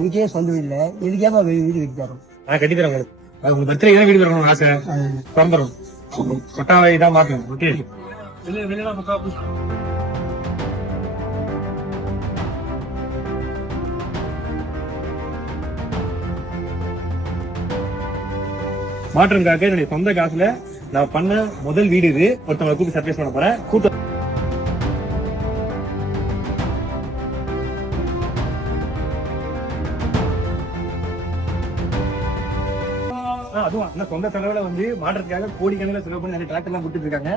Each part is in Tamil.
உனக்கே சொந்தம் இல்லை, இதுக்கேப்பா வீடு வைக்கிறாரு. நான் கட்டி தரேன் உங்களுக்கு. உங்க பர்த்டே தான் வீடு வரணும் ஆசை திறந்துடும். கொட்டாவை தான் மாத்தணும். ஓகே மாற்றம்காக என்னுடைய சொந்த காசுல நான் பண்ண முதல் வீடு இது. ஒருத்தவங்களை கூப்பிட்டு சர்ப்ரைஸ் பண்ண போறேன். கூட்டம் அதுவும் சொந்த செலவுல வந்து மாற்றத்துக்காக கோடிக்கணக்கில் செலவு பண்ணி நிறைய டிராக்டர் எல்லாம் கொடுத்துட்டு இருக்காங்க.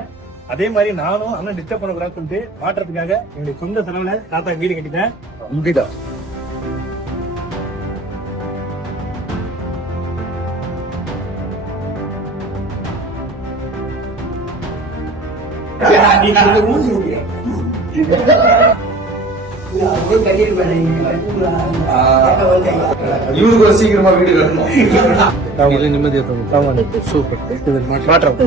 அதே மாதிரி நானும் அண்ணன் டிஸ்டர்ப் பண்ணக்கூடாதுன்னு சொல்லிட்டு மாற்றத்துக்காக என்னுடைய சொந்த செலவுல தாத்தா வீடு கட்டிட்டேன். உங்ககிட்ட இவனுக்கு சீக்கிரமா வீடு கட்டணும். நிம்மதியா சூப்பர் மாற்றம்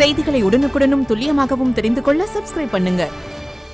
செய்திகளை உடனுக்குடனும் துல்லியமாகவும் தெரிந்து கொள்ள சப்ஸ்கிரைப் பண்ணுங்க.